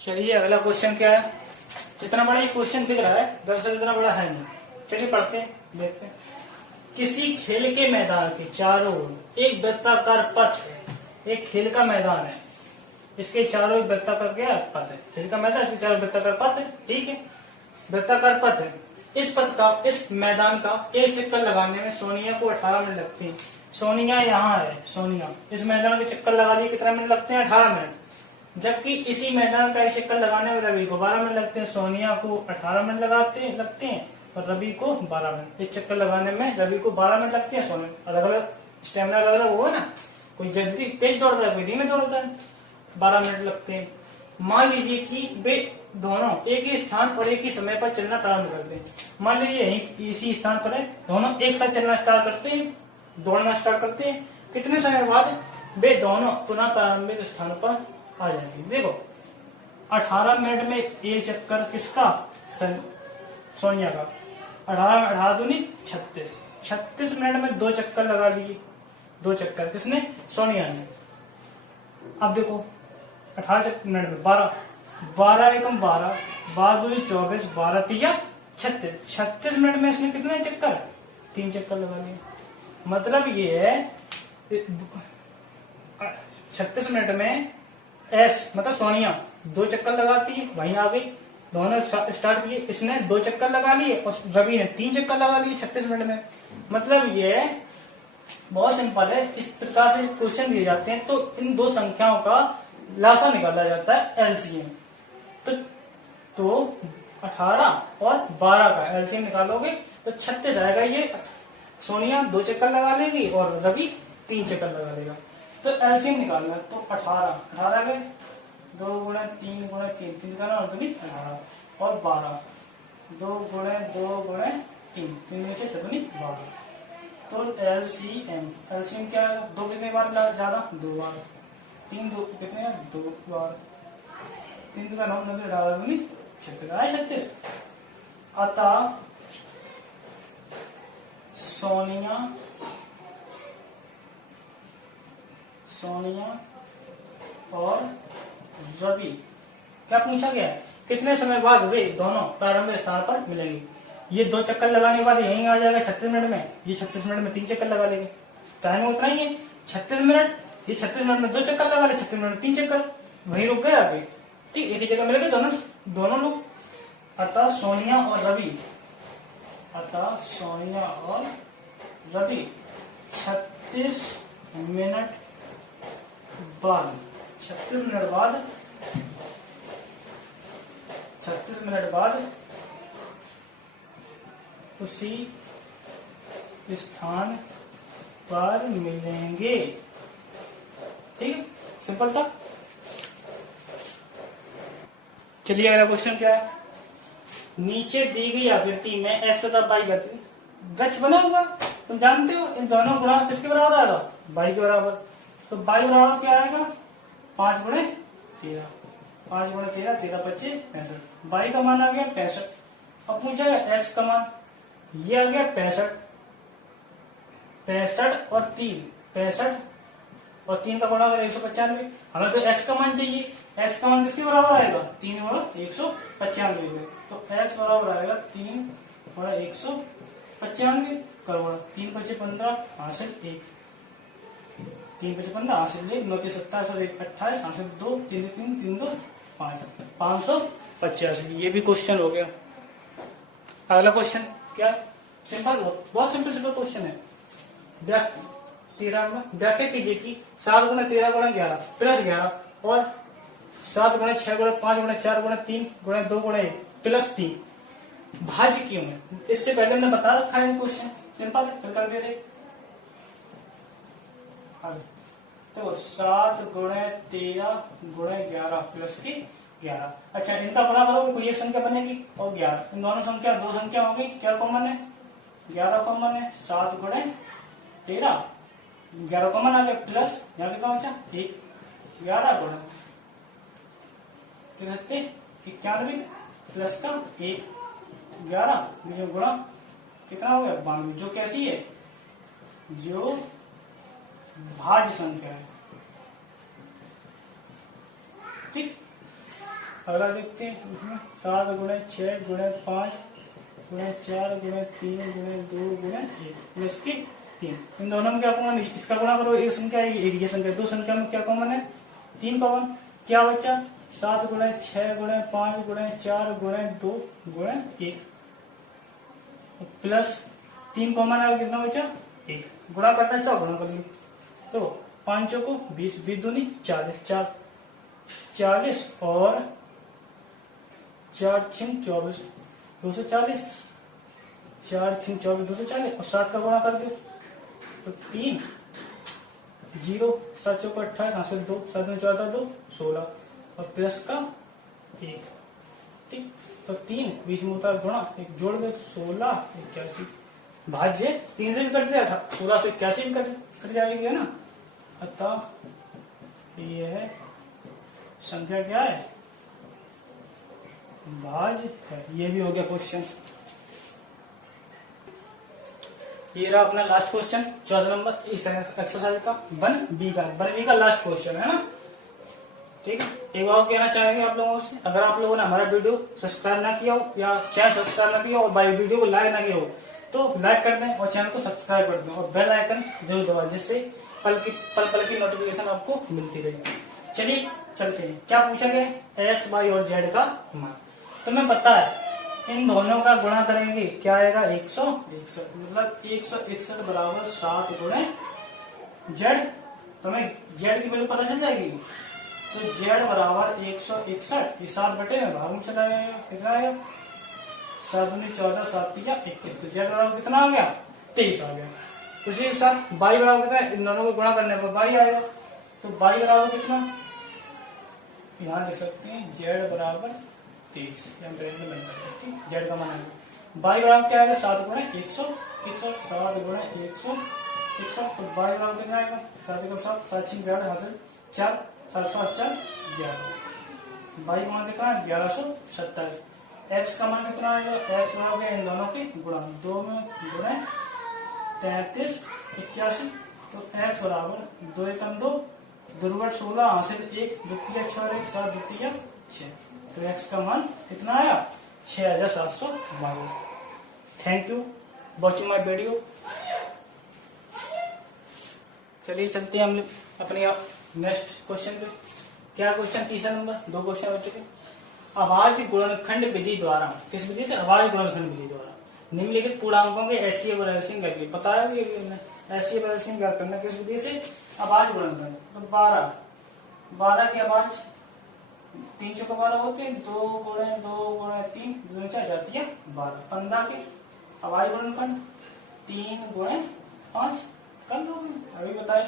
चलिए अगला क्वेश्चन क्या है। जितना बड़ा ये क्वेश्चन दिख रहा है दरअसल इतना बड़ा है नहीं। चलिए पढ़ते हैं, देखते हैं। किसी खेल के मैदान के चारों ओर एक वृत्ताकार पथ है। एक खेल का मैदान है, इसके चारों एक वृत्ताकार क्या पथ है। खेल का मैदान, इसके चारों वृत्ताकार पथ है। ठीक है, वृत्ताकार पथ है। इस पथ का, इस मैदान का एक चक्कर लगाने में सोनिया को 18 मिनट लगते हैं। सोनिया यहाँ है, सोनिया इस मैदान के चक्कर लगा लिए कितना मिनट लगते हैं? 18 मिनट। जबकि इसी मैदान का एक चक्कर लगाने में रवि को 12 मिनट लगते हैं। सोनिया को 18 मिनट लगते हैं और रवि को 12 मिनट। इस चक्कर लगाने में रवि को 12 मिनट लगते हैं। सोनिया अलग अलग स्टेमिना अलग अलग हुआ ना, कोई जल्दी तेज दौड़ता है, कोई धीमे दौड़ता है। 12 मिनट लगते हैं। मान लीजिए कि वे दोनों एक ही स्थान और एक ही समय पर चलना प्रारंभ करते हैं। मान लीजिए यही इसी स्थान पर है, दोनों एक साथ चलना स्टार्ट करते हैं, दौड़ना स्टार्ट करते हैं। कितने समय बाद वे दोनों पुनः प्रारंभिक स्थान पर आ जाएंगे। देखो 18 मिनट में एक चक्कर किसका? सोनिया का। 18 दूनी 36। 36 मिनट में 2 चक्कर लगा लिए। 2 चक्कर किसने? सोनिया ने। अब देखो 18 मिनट में 12, 12 एकम 12, 12 दूनी 24, 12 तिया 36। 36 मिनट में इसने कितने चक्कर? 3 चक्कर लगा लिए। मतलब ये है 36 मिनट में एस मतलब सोनिया 2 चक्कर लगाती है, वहीं आ गई, दोनों स्टार्ट किए। इसने 2 चक्कर लगा लिए और रवि ने 3 चक्कर लगा लिए 36 मिनट में। मतलब ये बहुत सिंपल है। इस प्रकार से क्वेश्चन दिए जाते हैं तो इन 2 संख्याओं का लासा निकाला जाता है, एलसीएम। तो 18 और 12 का एलसीएम निकालोगे तो 36 आएगा। ये सोनिया 2 चक्कर लगा लेगी और रवि 3 चक्कर लगा लेगा। तो एलसीएम निकालना है। तो 18 गए, 2 गुणे 3 गुणे 3, 3 का और 18 और 12, 2 गुणे 2 गुणे 3, 3 में 6 7 12। तो एलसीएम क्या है? 2 कितने बार ज्यादा? 2 बार। 3 2 कितने? 2 बार। 3 का 9 9 18 36। अतः सोनिया और रवि क्या पूछा गया है? कितने समय बाद वे दोनों प्रारंभिक स्थान पर मिलेंगे। ये 2 चक्कर लगाने के बाद यहीं आ जाएगा 36 मिनट में। ये 36 मिनट में 3 चक्कर लगा लेंगे। टाइम उतना ही है 36 मिनट। ये 36 मिनट में 2 चक्कर लगा ले, 36 मिनट में 3 चक्कर, वहीं रुक गए आगे। ठीक, एक ही जगह मिलेंगे दोनों लोग। अतः सोनिया और रवि 36 मिनट बाद 36 मिनट बाद उसी स्थान पर मिलेंगे। ठीक है, सिंपल था। चलिए अगला क्वेश्चन क्या है। नीचे दी गई आकृति में एक्स तथा वाई गच्छ बना हुआ, तुम जानते हो इन दोनों गुणा किसके बराबर आएगा? वाई के बराबर। तो वाई बराबर क्या आएगा? 5 गुणे 13, 5 गुणे 13, 13 25 65। वाई का मान आ गया 65। अब पूछा गया एक्स का मान, ये आ गया 65। 65 और 3, 65 और 3 का गुणा करें 195। हमें तो एक्स का मान चाहिए। एक्स का मान किसके बराबर आएगा? 3 गुणा 195 में। तो एक्स बराबर आएगा 3 गुणा 195 करोड़। 3 5 15 हासिल 1, 3 5 15 हासिल 1, 9 3 27 और 1 28 हासिल 2, 3 3 3 2 5, 585। ये भी क्वेश्चन हो गया। अगला क्वेश्चन क्या? सिंपल, बहुत सिंपल क्वेश्चन है। व्याख्या कीजिए कि 7 गुणे 13 गुणे 11 प्लस 11 और 7 गुणे 6 गुणे 5 गुणे 4 गुणे 3 गुणे 2 गुणे 1 प्लस 3 भाज्य क्यों है? इससे पहले हमने बता रखा है क्वेश्चन, सिंपल है, फिर कर दे रहे। तो 7 गुणे 13 गुणे 11 प्लस की 11। अच्छा, इनका गुणा करोगे कोई एक संख्या बनेगी और 11। इन दोनों संख्या 2 संख्या होगी, क्या कॉमन है? 11 कॉमन है। 7 गुणे 13, 11 कॉमन आ गया, प्लस यहाँ पे क्या बचा? 1, 11 गुणा 91 प्लस का 1, 11 गुणा कितना हो गया? 92, जो कैसी है? जो भाज्य संख्या है। ठीक, अगला देखते हैं इसमें 7 गुणे 6 गुणे 5 गुणे 4 गुणे 3 गुणे 2 गुणे 1 प्लस की 3। इन दोनों में क्या कॉमन है? इसका गुणा करो, एक संख्या एक ये संख्या, दो संख्या में क्या कॉमन है? 3 कॉमन। क्या बचा? 7 गुणे 6 गुणे 5 गुणे 4 गुणे 2 गुणे 1 प्लस 3 कॉमन है, कितना बचा? 1। गुणा करना चाहो गुणा कर लो। तो 5 को 20, 20 दूनी 40, 40 और 4 6 24, 240, 4 6 24 240 और 7 का गुणा कर दो तो 3 0 7 चौका 28, 5 से 2 7 में 14 2 16 और प्लस का 1। ठीक, तो 3 बीच में होता है गुणा, एक जोड़ दे 16 81 भाज्य 3 से भी कट जाएगा, 16 से 81 भी कट जाएगी है ना। अतः यह संख्या क्या है? भाज्य है। ये भी हो गया क्वेश्चन। ये रहा अपना लास्ट क्वेश्चन 14 नंबर इस एक्सरसाइज का 1B का लास्ट क्वेश्चन है ना। ठीक है, एक बार कहना चाहेंगे आप लोगों से, अगर आप लोगों ने हमारा वीडियो सब्सक्राइब ना किया हो या चैनल सब्सक्राइब ना किया हो और भाई वीडियो को लाइक ना किया हो तो लाइक कर दें और चैनल को सब्सक्राइब कर दें और बेल आइकन जरूर दबाएं, जिससे पल की नोटिफिकेशन आपको मिलती रहे। चलिए चलते हैं, क्या पूछा गया? X, Y और Z का मान। तुम्हें पता है इन दोनों का गुणा करेंगे क्या आएगा? 161, मतलब 161 बराबर 7 गुणे Z। तुम्हें Z की वैल्यू पता चल जाएगी। तो Z बराबर 161, ये 7 बटे में भाग में चला जाएगा, कितना आएगा? 7 दूनी 14, 7 3 21। तो Z बराबर कितना आ गया? 23 आ गया। उसी के साथ Y बराबर कितना है? इन दोनों को गुणा करने पर Y आएगा। तो Y बराबर कितना? यहाँ लिख सकते हैं Z बराबर 23, Z का मान आएगा। Y बराबर क्या आएगा? 7 गुणे 161, 7 गुणे 161 तो Y बराबर कितना आएगा? 7 का 7, 7 6 11 हासिल 4, 7 5 4 11। Y का मान कितना है? 1127। X का मान कितना आएगा? X बराबर इन दोनों के गुणा, 2 में गुणे 33 81 तो X बराबर 2 एकम 2 दुर्गट 16 हासिल 1 द्वितीय 6 1 7 द्वितीय 6। तो X का मान कितना आया? 6722। Thank you watching my video. चलिए चलते हैं हम अपने नेक्स्ट क्वेश्चन पे। क्या क्वेश्चन? तीसरा नंबर, 2 क्वेश्चन हो चुके। अभाज्य गुणनखंड विधि द्वारा, किस विधि से? अभाज्य गुणनखंड विधि द्वारा निम्नलिखित पूर्णांकों के एचसीएफ बैलेंसिंग करके बताया एचसीएफ बैलेंसिंग क्या करना, किस विधि से? अभाज्य गुणनखंड। तो 12 के अभाज्य 3 चौका 12 होते हैं, 2 गुणे 2 गुणे 3 2 4 जाती है 12। 15 के अभाज्य गुणनखंड 3 गुणे 5 कर लो, अभी बताया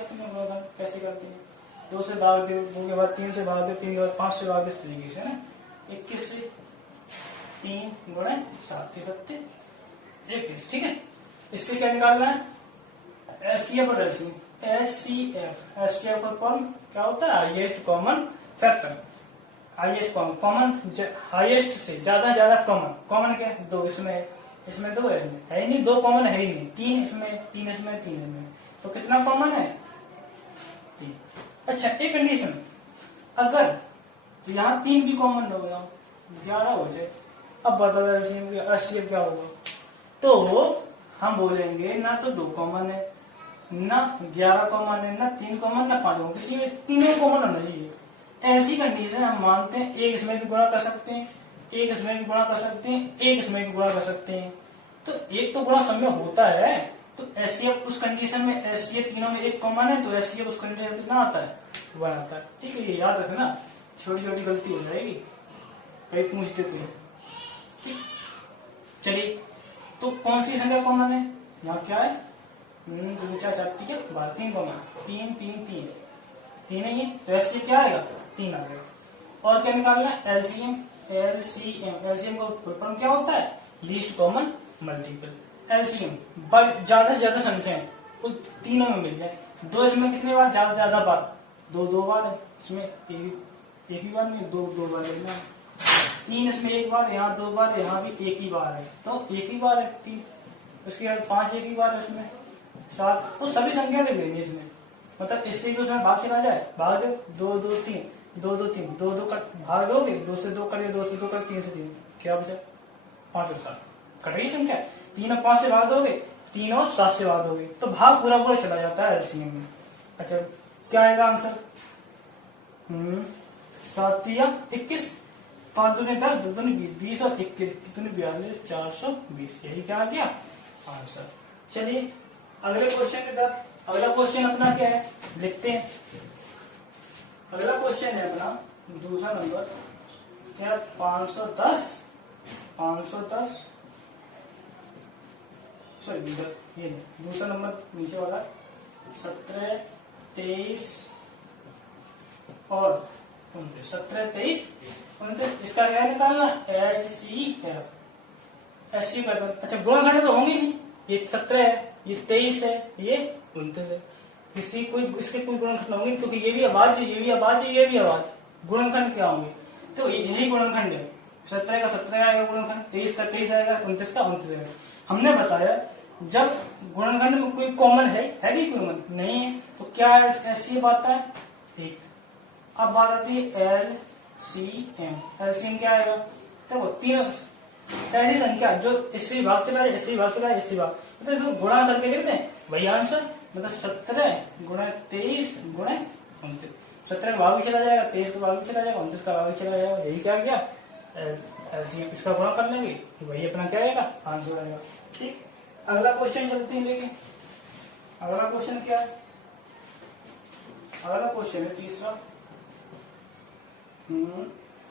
कैसे करते हैं। 2 से भाग दो, 2 के बाद 3 से भाग दो, 3 के बाद 5 से भाग दो, इस तरीके से ना। 21 से 3 गुणे 7 7 21। ठीक है, इससे क्या निकालना है? एचसीएफ और एलसीएम। एचसीएफ का कॉमन क्या होता है? Highest common factor. Highest common highest से ज्यादा कॉमन। कॉमन क्या है? 2 इसमें 2 है, इसमें है ही नहीं, 2 कॉमन है ही नहीं, 3 इसमें 3 इसमें 3 इसमें, तो कितना कॉमन है? 3। अच्छा, एक कंडीशन, अगर तो यहाँ 3 भी कॉमन हो गया 11 हो जाए। अब बताओ एचसीएफ क्या होगा? तो हम बोलेंगे ना तो 2 कॉमन है, ना 11 कॉमन है, ना 3 कॉमन, ना 5 कॉमन, किसी में तीनों कॉमन होना चाहिए। ऐसी कंडीशन हम मानते हैं एक इसमें भी गुणा कर सकते हैं, एक इसमें भी गुणा कर सकते हैं, एक इसमें भी गुणा कर सकते हैं। तो एक तो गुणा सब में होता है, तो एचसीएफ उस कंडीशन में एचसीएफ तीनों में एक कॉमन है, तो एचसीएफ उस कंडीशन में कितना आता है? 1 आता है। ठीक है, ये याद रखना, छोटी छोटी गलती हो जाएगी कहीं पूछते कोई। ठीक, चलिए, तो कौन सी संख्या कॉमन है? यहाँ क्या है? 2 4 4 ठीक है, 3 कॉमन, 3 3 3 3 नहीं है, तो एचसीएफ क्या आएगा? 3 आ गया। और क्या निकालना है? एलसीएम। एलसीएम का फुल फॉर्म क्या होता है? Least common multiple. एलसीएम ज्यादा से ज्यादा संख्या है तो तीनों में मिल जाए। 2 इसमें कितने बार? ज्यादा बार 2 बार है, इसमें एक ही बार नहीं, 2 बार लेना। 3 इसमें 1 बार, यहाँ 2 बार, यहाँ भी 1 ही बार है, तो 1 ही बार है 3। उसके बाद 5 1 ही बार है, इसमें 7, तो सभी संख्या ले लेंगे इसमें, मतलब इससे भी उसमें भाग चला जाए, भाग दे 2 2 3 दो दो तीन, दो दो कट भाग दोगे, 2 से 2 कट, 2 से 2 कट, 3 से 3, क्या बचा 5 और 7 कट रही संख्या। 3 और 5 से भाग दोगे, 3 और 7 से भाग दोगे, तो भाग पूरा पूरा चला जाता है एलसीएम में। अच्छा क्या आएगा आंसर? 7 या 21, 5 दूनी 10, 2 दूनी 20, 20 और 21 कितनी 42, 420, यही क्या आ गया आंसर। चलिए अगले क्वेश्चन की तरफ। अगला क्वेश्चन अपना क्या है लिखते हैं। अगला क्वेश्चन है अपना दूसरा नंबर क्या, 510 सॉरी ये दूसरा नंबर नीचे वाला 17, 23 और 29, 17, 23, 29, इसका क्या निकालना? HCF, HCF। अच्छा गुणनखंड तो होंगे नहीं, ये 17 है, ये 23 है, ये 29 है, किसी कोई इसके कोई गुणनखंड होंगे क्योंकि ये भी आवाज है, ये भी आवाज है, ये भी आवाज, गुणनखंड क्या होंगे? तो यही गुणनखंड है, 17 का 17 आएगा गुणनखंड, 23 का 23 आएगा, 29 का 29 आएगा। हमने बताया जब गुणनखंड में कोई कॉमन है कि कॉमन नहीं है, तो क्या एलसीएम आता है? ठीक। अब बात आती है एलसीएम। एलसीएम क्या आएगा? देखो तीन ऐसी संख्या जो इससे भाग चला जाए, इससे भाग चला जाए, इससे भाग, मतलब इसको गुणा करके लिखते हैं वही आंसर। मतलब 17 गुणा 23 गुणा 29, 17 का भाग भी चला जाएगा, 23 का भाग भी चला जाएगा, 29 का भाग भी चला जाएगा, यही क्या गया एलसीएम। इसका गुणा कर लेंगे वही अपना क्या आएगा आंसर आएगा। ठीक, अगला क्वेश्चन चलते हैं लेके। अगला क्वेश्चन क्या है? अगला क्वेश्चन है तीसरा,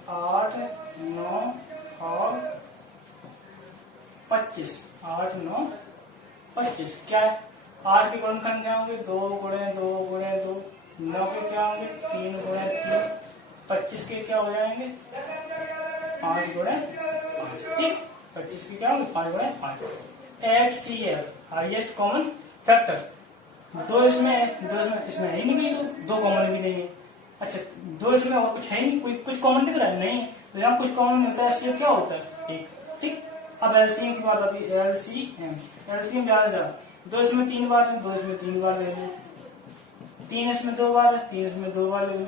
8, 9 और 25। 8, 9, 25 क्या है? 8 के गुणनखंड क्या होंगे? 2 गुणे 2 गुणे 2। 9 के क्या होंगे? 3 गुणे 3। 25 के क्या हो जाएंगे? 5 गुणे 5। ठीक, 25 के क्या होंगे? 5 गुणे 5। HCF highest common factor. दो इसमें इसमें है ही नहीं, दो कॉमन भी नहीं है। अच्छा दो इसमें और कुछ है नहीं, कोई कुछ कॉमन दिख रहा है नहीं, तो यहाँ कुछ कॉमन मिलता है, HCF क्या होता है? एक। ठीक, अब एलसीएम की बात आती है। एलसीएम ज्यादा दो इसमें 3 बार है, 2 इसमें 3 बार ले लो, 3 इसमें 2 बार है, 3 इसमें 2 बार ले लो,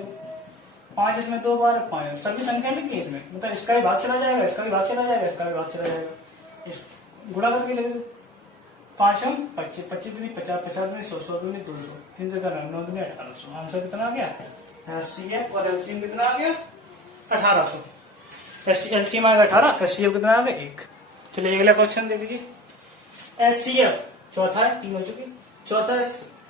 5 इसमें 2 बार है, 5 सभी संख्या लिखी है इसमें, मतलब इसका भी भाग चला जाएगा, इसका भी भाग चला जाएगा, इसका भी भाग चला जाएगा, इस गुणा करके ले दो। 5 हम 25, 25 दूनी 50, 50 दूनी 100, 100 दूनी 200, 3 दूनी 9 दूनी 1800। आंसर कितना आ गया? HCF और एलसीएम कितना आ गया? 1800। एलसीएम आ गया 18, HCF कितना आ गया? 1। चलिए अगला क्वेश्चन दे दीजिए। HCF चौथा है, 3 हो चुकी। चौथा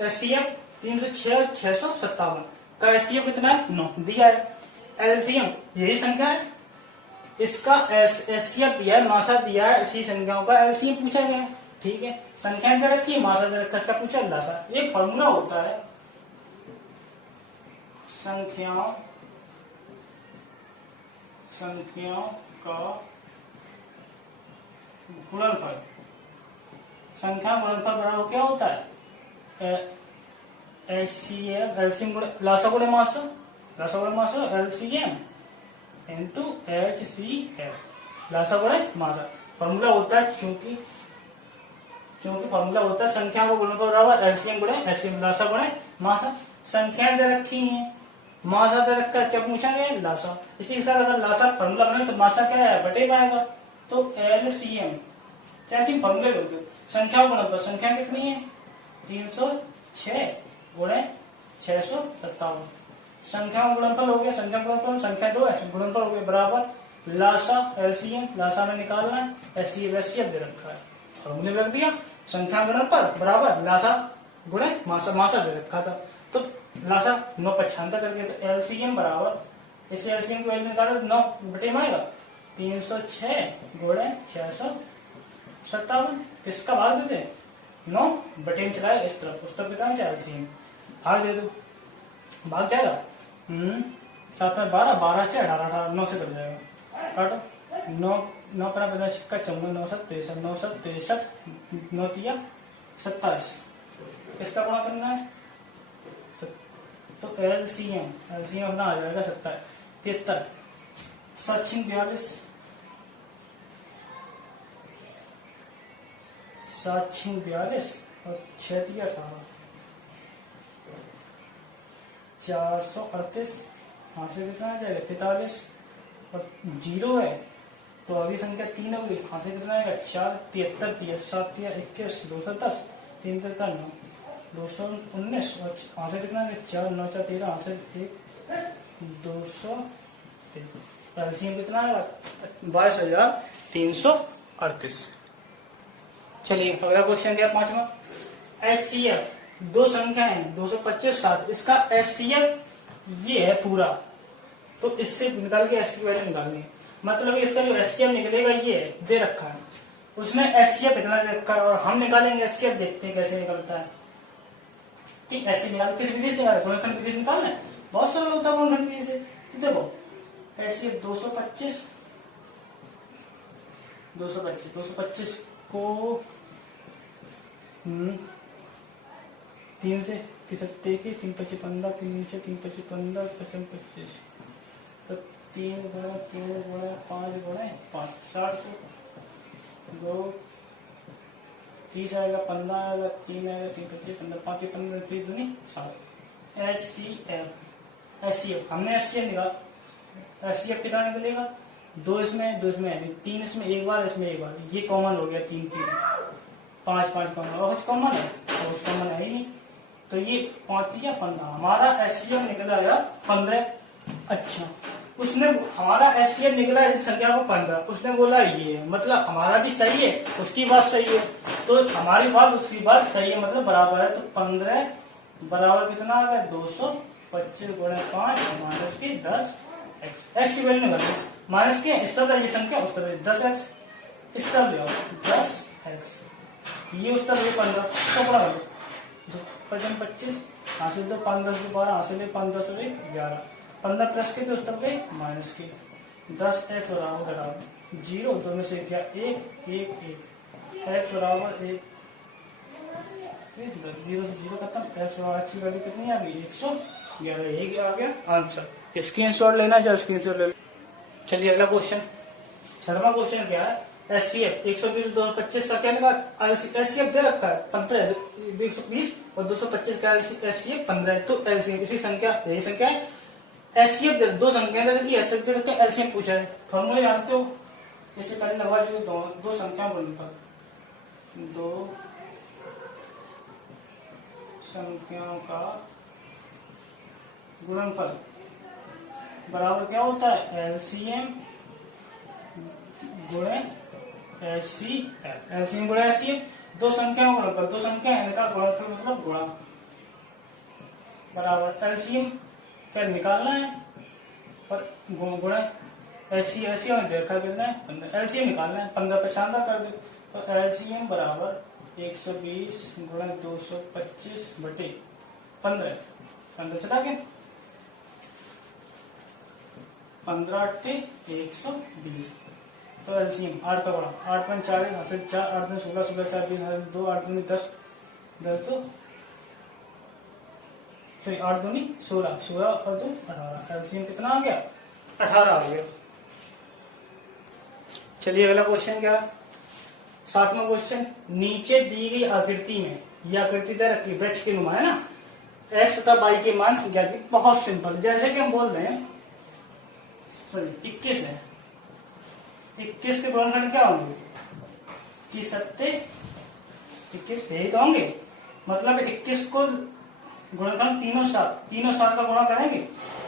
HCF 306, 657 का HCF कितना है? 9 दिया है। एलसीएम यही संख्या है, इसका HCF दिया है, मासा दिया है, इसी संख्याओं का एलसीएम पूछा गया है। ठीक है, संख्या दे रखी है, मासा दे रखा, क्या पूछा? लासा। एक फॉर्मूला होता है संख्याओं का गुणनफल। संख्या गुणनफल बराबर क्या होता है? HCF एलसीएम लासा गुणे मासा, लासा गुणे मासा एलसीएम इनटू HCF, लासा गुणे मासा। फॉर्मूला होता है क्योंकि फॉर्मूला होता है संख्या को गुणनफल बराबर एलसीएम गुणे HCF, लासा गुणे मासा। संख्याएं दे रखी हैं, मासा दे रखा, क्या पूछा गया? लासा। इसी के साथ अगर लासा फॉर्मूला बने तो मासा क्या है? बटे पाएगा, तो एलसीएम जैसे फॉर्मूले बोलते हो संख्या गुणनफल। संख्या कितनी है? 306 गुणे 657। संख्या गुणनफल हो गया, संख्या गुणनफल, संख्या 2 है, गुणनफल हो गया बराबर लासा एलसीएम, लासा में निकालना है, HCF दे रखा है, फॉर्मूले रख दिया, संख्या गुणनफल बराबर लासा गुणे मासा, मासा दे रखा था, तो लासा 995 कर दिया, तो एलसीएम बराबर, इसे एलसीएम को वैल्यू निकाला 9 बटे में आएगा 306 गुणे 657। किसका भाग देते हैं? 9 बटे में चलाए इस तरफ, उस तरफ कितना एलसीएम भाग दे दो, भाग जाएगा 7 में 12, 12 से 18, 18 9 से कट जाएगा, काटो 9 9 पर 50 का 54, 9 63, 9 63, 9 तिया 27, इसका गुणा करना है, तो एलसीएम अपना आ जाएगा 73, 42, 42 और 6 18, 438, यहाँ से कितना आ जाएगा 43 और 0 है तो अगली संख्या 3 होगी। यहाँ से कितना आएगा 4, 73, 3 7 21, 210, 3 3 9 219 और यहाँ से कितना आएगा 4 9 4 13, यहाँ से 200, एलसीएम कितना आएगा 22,338। चलिए अगला क्वेश्चन क्या 5वां। एचसीएफ दो संख्या है 225 7, इसका एचसीएफ ये है पूरा, तो इससे निकाल के एच की वैल्यू निकालनी है। मतलब इसका जो एचसीएफ निकलेगा ये है, दे रखा है, उसने एचसीएफ इतना दे रखा है और हम निकालेंगे एचसीएफ, देखते हैं कैसे निकलता है। ठीक ऐसे निकाल, किस विधि से गुणनखंड विधि से निकालना है, बहुत सरल होता है गुणनखंड विधि से। तो देखो एचसीएफ 225 को 3 से 3 3 5 15 3 नीचे 3 5 15 55 25 तो 3 गुणा 5 गुणा 5 60 2 30 आएगा 15 आएगा 3 आएगा 3 25 15 5 15 3 दूनी 7। एचसीएफ हमने एचसीएफ निकाला, एचसीएफ कितना निकलेगा 2 इसमें 2 इसमें है 3 इसमें एक बार इसमें एक बार, ये कॉमन हो गया 3 3 5 5 कॉमन और कुछ कॉमन है तो कुछ कॉमन है ही नहीं, तो ये 5 या 15 हमारा एचसीएफ निकला यार 15। अच्छा उसने हमारा एचसीएफ निकला इस संख्या को 15, उसने बोला ये है, मतलब हमारा भी सही है उसकी बात सही है, तो हमारी बात उसकी बात सही है, मतलब बराबर है। तो 15 बराबर कितना आ गया 225 गुणा 5 माइनस के 10 एक्स की वैल्यू निकाल माइनस के इस तरफ ये संख्या उस तरफ 10x, इस तरफ ले आओ 10x, ये उस तरफ 15 तो बड़ा 25 हासिल तो 15 से 12 हासिल 15 से 11 15 प्लस के तो उस तरफ माइनस के 10x बराबर 0, दोनों से क्या 1 1 1 x बराबर 1 0 से 0 खत्म, x बराबर की वैल्यू कितनी आ गई 111, यही आ गया आंसर। स्क्रीनशॉट लेना चाहिए, स्क्रीनशॉट ले। चलिए अगला क्वेश्चन, 6वां क्वेश्चन क्या है। एचसीएफ 120 225 का क्या निकाल, एचसीएफ दे रखा है 15 120 और 225 का एचसीएफ 15 है, तो एलसीएम इसी संख्या यही संख्या है। एचसीएफ दो संख्या एलसीएम पूछा है, फॉर्मूले जानते हो, जैसे पहले लगा जो दो संख्या गुणनफल, दो संख्याओं का गुणनफल बराबर क्या होता है एलसीएम गुणे एचसीएफ, एलसीएम गुणे एचसीएफ, दो संख्याओं का गुणनफल, दो संख्या इनका गुणनफल मतलब गुणा बराबर एलसीएम क्या निकालना है और गुणा एलसीएम देखा करना है, एलसीएम निकालना है 15 पे शानदार कर दो, तो एलसीएम बराबर 120 गुणा 225 बटे 15 चला गया 15 8 120, तो एलसीएम 8 का बड़ा 8 5 4 4 8 में 16 16 4 2 8 में 10 10 तो 8 दूनी 16 16 और 2 18, एलसीएम कितना आ गया 18 आ गया। चलिए अगला क्वेश्चन क्या है, 7वां क्वेश्चन। नीचे दी गई आकृति में, यह आकृति दे रखी वृक्ष के नुमा है ना, x तथा y के मान ज्ञात, बहुत सिंपल, जैसे कि हम बोल रहे हैं 21 है, 21 के गुणनखंड क्या होंगे 30 सत्ते 21 यही तो होंगे, मतलब 21 को गुणनखंड तीनों सात का गुणा करेंगे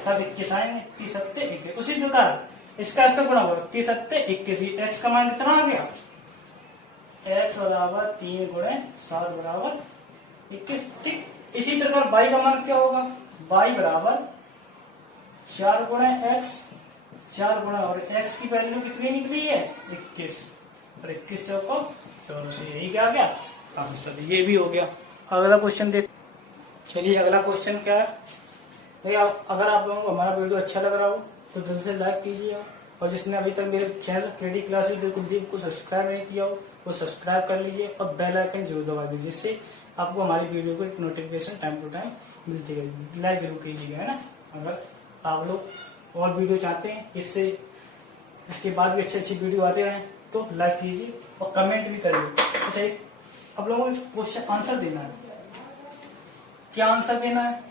तब 21 आएंगे, 30 सत्ते 21। उसी प्रकार इसका गुणा होगा 30 सत्ते 21, एक्स का मान कितना आ गया x बराबर 3 गुणे 7 बराबर 21। ठीक इसी प्रकार y का मान क्या होगा, y बराबर 4 गुणे x, 4 गुणा और x की वैल्यू कितनी निकली है 21, और 21 चौको 84, यही क्या आ गया आंसर, ये भी हो गया। अगला क्वेश्चन देख, चलिए अगला क्वेश्चन क्या है भैया, अगर आप लोगों को हमारा वीडियो अच्छा लग रहा हो तो जल्दी से लाइक कीजिए, और जिसने अभी तक मेरे चैनल केडी क्लासेस कुलदीप को सब्सक्राइब नहीं किया हो वो सब्सक्राइब कर लीजिए और बेल आइकन जरूर दबा दीजिए, जिससे आपको हमारी वीडियो को एक नोटिफिकेशन टाइम टू टाइम मिलती रहेगी। लाइक जरूर कीजिएगा है ना, अगर आप लोग और वीडियो चाहते हैं इससे इसके बाद भी अच्छी अच्छी वीडियो आते रहे तो लाइक कीजिए और कमेंट भी करिए। अच्छा आप लोगों को क्वेश्चन आंसर देना है, क्या आंसर देना है,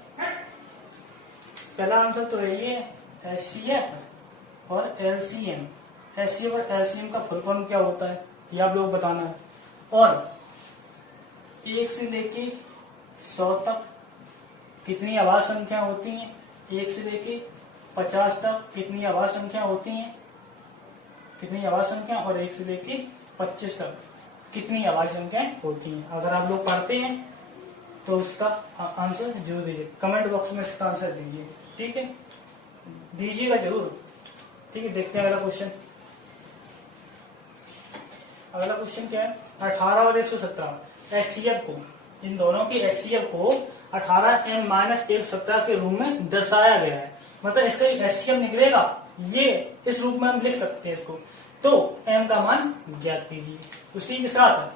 पहला आंसर तो यही है HCF और LCM। HCF और LCM का फुल फॉर्म क्या होता है ये आप लोग बताना है। और 1 से लेके 100 तक कितनी आवाज संख्या होती हैं, 1 से लेके 50 तक कितनी आवाज संख्या होती हैं, कितनी आवाज संख्या, और 1 से लेके 25 तक कितनी आवाज संख्याएं होती हैं। अगर आप लोग पढ़ते हैं तो उसका आंसर जरूर दीजिए, कमेंट बॉक्स में इसका आंसर दीजिए, ठीक है, दीजिएगा जरूर, ठीक है। देखते हैं अगला क्वेश्चन। अगला क्वेश्चन क्या है, 18 और 117 HCF को, इन दोनों की HCF को 18m-117 के रूप में दर्शाया गया है। मतलब इसका HCF निकलेगा ये इस रूप में हम लिख सकते हैं इसको। तो m का मान ज्ञात कीजिए। उसी के साथ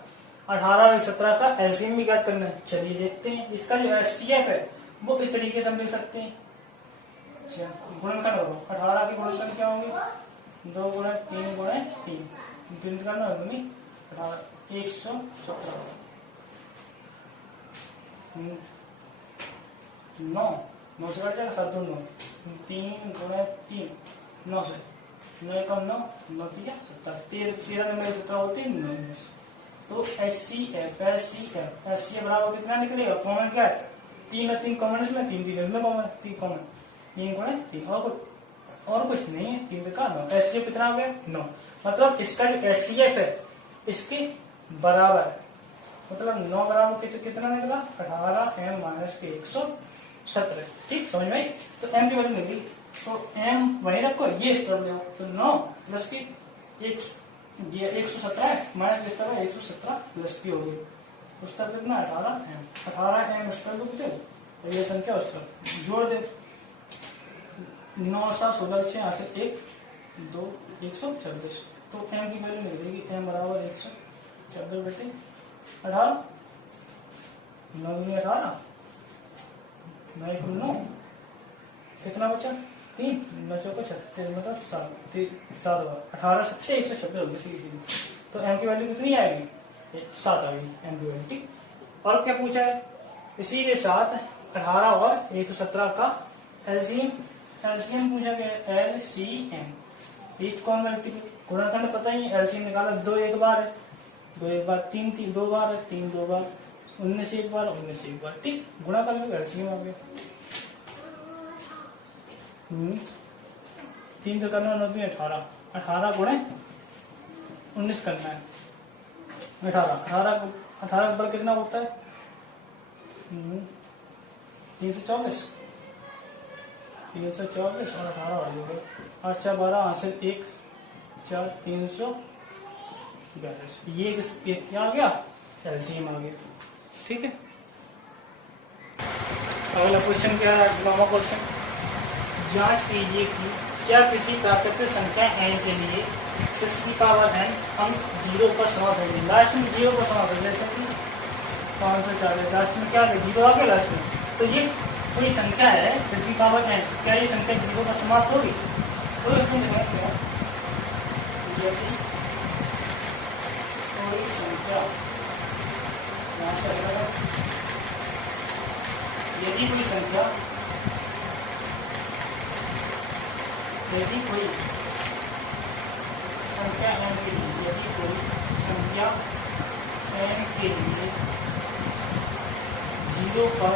18 और 17 का LCM भी ज्ञात करना है। चलिए देखते हैं। इसका जो HCF है वो इस तरीके से हम लिख सकते हैं। गुणनखंड होगा 18 की गुणनखंड क्या होंगे, 2 गुणा 3 गुणा 3, गुणनखंड होगी 117, 9 से कट जाएगा 7 2 9, 3 गुणा 3 9 से 9 कम 9 9 3 17, 13 में 17 होते हैं 19। तो HCF बराबर कितना निकलेगा, कॉमन क्या है 3 और 3 कॉमन, इसमें 3 3 कॉमन 3 कॉमन 3 गुणा 3 और कुछ नहीं है, 3 का 9। HCF कितना हो गया 9। मतलब इसका जो HCF है इसके बराबर है, मतलब 9 बराबर कितना निकला 18m-117, ठीक समझ में। तो m की वैल्यू निकली, तो m वही रखो, ये इस तरफ ले आओ, तो 9 प्लस की 117 माइनस किस तरह 117 प्लस की होगी, उस तरफ कितना 18m उस तरफ कितने, और ये संख्या उस तरफ जोड़ दे, 9 7 16 6 यहाँ से 1 2 126, तो m की वैल्यू निकलेगी m बराबर 126 बेटे 18 9 में 18 9 कितना बचा 3 9 चौका 36 मतलब 7 18 से 126 होगी। तो m की वैल्यू कितनी आएगी 7 आएगी m की वैल्यू, ठीक। और क्या पूछा है, इसी के साथ 18 और 117 का LCM पूछा गया LCM, ईच कॉमन मल्टीपल, गुणनखंड पता ही है, LCM निकाला 2 एक बार है, 2 एक बार 3 3 2 बार है, 3 2 बार 19 एक बार 19 एक बार, ठीक। गुणा कर लो LCM आ गया 3 तो करना 9 18 18 गुणे 19 करना है, 18 पर कितना होता है 324 और 18 आ गया 8 4 12 हासिल 1 4 342, ये क्या आ गया LCM आ गया, ठीक है। अगला क्वेश्चन क्या है, 9वां क्वेश्चन, जांच कीजिए कि क्या किसी प्राकृतिक संख्या n के लिए 6 की पावर n हम 0 पर समाप्त होंगे, लास्ट में 0 पर समाप्त होंगे, जैसे कि 540 लास्ट में क्या है 0 आ गया लास्ट में। तो ये कोई संख्या है 6 की पावर n, क्या ये संख्या 0 पर समाप्त होगी, तो इसमें कोई संख्या यदि कोई संख्या n के लिए, यदि कोई संख्या n के लिए 0 पर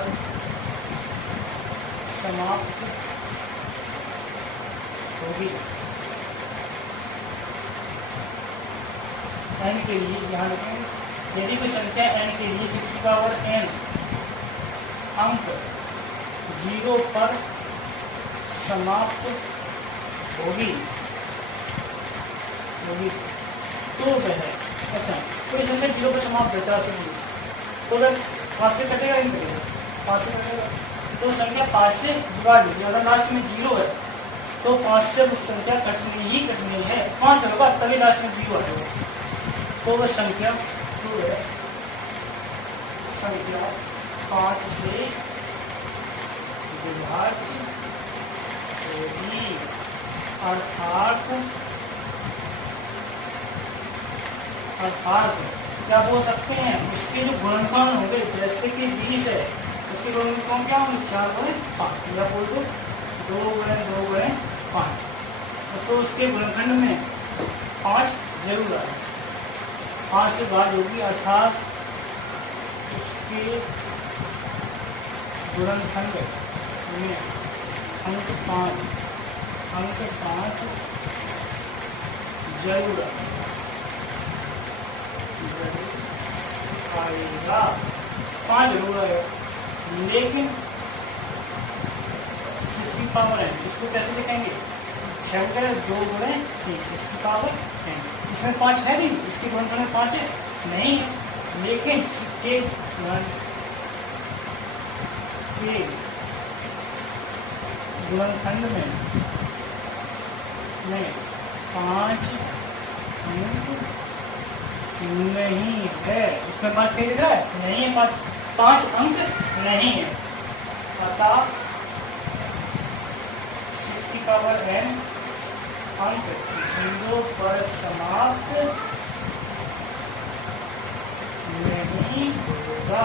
समाप्त होगी, n के लिए यहाँ लिखेंगे, यदि कोई संख्या n के लिए 6 की पावर n अंक 0 पर समाप्त होगी तो वह, अच्छा कोई संख्या 0 पर समाप्त होता है, तो वह 5 से कटेगा नहीं कटेगा, 5 से कटेगा, तो संख्या 5 से डिवाइड होगी, अगर लास्ट में 0 है तो 5 से उस संख्या कटनी है, 5 होगा तभी लास्ट में 0 आएगा, तो वह संख्या 2 है, संख्या 5 से विभाज्य होगी, अर्थात क्या बोल सकते हैं, उसके जो गुणनखंड होंगे जैसे कि 20 है उसके गुणनखंड क्या होंगे 4 गुणे 5, या बोल दो 2 गुणे 2 गुणे तो उसके गुणनखंड में 5 जरूर आए, 5 से बात होगी, अर्थात उसके गुणनखंड में अंक 5 जरूर आएगा, 5 जरूर आएगा। लेकिन 6 की पावर है, इसको कैसे लिखेंगे? 6 का 2 गुणे 3, इसकी पावर है, इसमें 5 है नहीं, इसकी गुणनखंड में 5 है नहीं है, लेकिन के गुणनखंड में 5 नहीं है, इसमें 5 कहीं लिख रहा है नहीं है, 5 अंक नहीं है, अतः 6 की पावर n अंक 0 पर समाप्त नहीं होगा।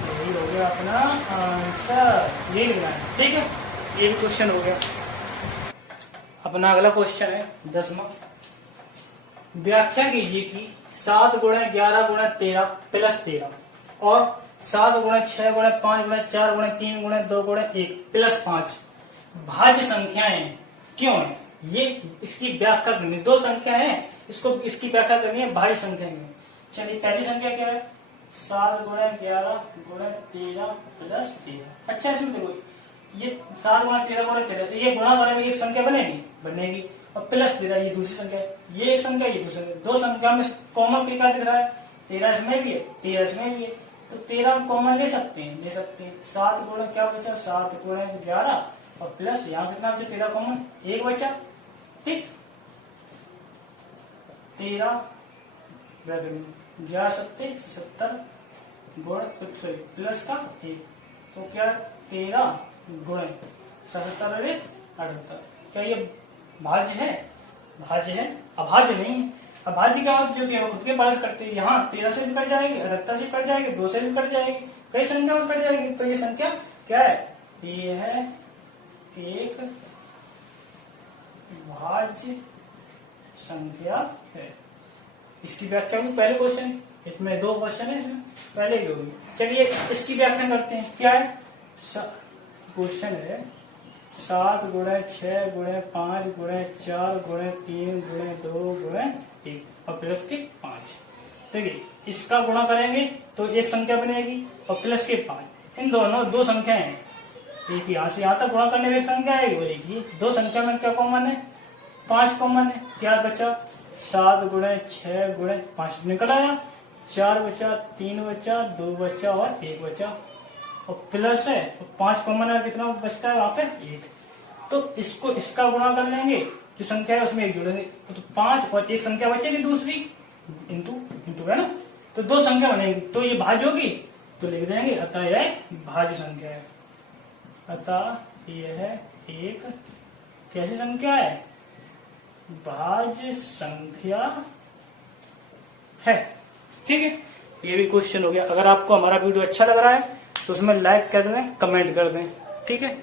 यही हो गया अपना आंसर, ये लिखना है, ठीक है। ये भी क्वेश्चन हो गया। अपना अगला क्वेश्चन है 10वां। व्याख्या कीजिए कि 7 गुणे 11 गुणे 13 प्लस 13 और 7 गुणे 6 गुणे 5 गुणे 4 गुणे 3 गुणे 2 गुणे 1 प्लस 5 भाज्य संख्याएं क्यों है। ये इसकी व्याख्या करनी, 2 संख्या है, इसकी व्याख्या करनी है भाज्य संख्या में। चलिए पहली संख्या क्या है? 7 गुणे 11 गुणे 13 प्लस 13। अच्छा इसमें देखो, ये 7 गुणे 13 गुणे 13 से ये गुणा करेंगे, एक संख्या बनेगी, और प्लस 13 ये दूसरी संख्या है, ये एक संख्या ये दूसरी संख्या। 2 संख्या में कॉमन क्या दिख रहा है? 13 इसमें भी है, 13 इसमें भी है, तो 13 कॉमन ले सकते हैं। 7 गुणे क्या बचा? 7 गुणे 11 और प्लस यहाँ कितना बचा? 13 कॉमन, 1 बचा, ठीक। 13 11 70 गुण प्लस का 1, तो क्या 13 गुणे 77 78। क्या ये भाज्य है? भाज्य है, अभाज्य नहीं। अभाज्य क्या होता है? जो कि खुद के पास करते हैं, यहाँ 13 से भी कट जाएगी, 78 से कट जाएगी, 2 से भी कट जाएगी, कई संख्या कट जाएगी। तो ये संख्या क्या है? ये है एक भाज्य संख्या है। इसकी व्याख्या होगी पहले क्वेश्चन, इसमें 2 क्वेश्चन है, इसमें पहले की होगी। चलिए इसकी व्याख्या करते हैं। क्या है? क्वेश्चन है 7 गुणे 6 गुणे 5 गुणे 4 गुणे 3 गुणे 2 गुणे 1 और प्लस के 5। ठीक है, इसका गुणा करेंगे तो एक संख्या बनेगी और प्लस के 5। इन दोनों 2 संख्या है, एक यहाँ से यहाँ तक गुणा करने में एक संख्या आएगी और एक ही। 2 संख्या में क्या कॉमन है? 5 कॉमन है। क्या बचा? 7 गुणे 6 गुणे 5 निकल आया, 4 बचा, 3 बचा, 2 बचा और 1 बचा, और प्लस है 5 कॉमन है, कितना बचता है वहां पे? 1। तो इसको इसका गुणा कर लेंगे, जो संख्या है उसमें 1 जोड़ेंगे, तो 5 और 1 संख्या बचेगी दूसरी, इंटू है ना, तो 2 संख्या बनेगी। तो ये भाज्य होगी, तो लिख देंगे अतः यह भाज्य संख्या है। अतः यह एक कैसी संख्या है? भाज्य संख्या है। ठीक है, ये भी क्वेश्चन हो गया। अगर आपको हमारा वीडियो अच्छा लग रहा है तो उसमें लाइक कर दें, कमेंट कर दें। ठीक है।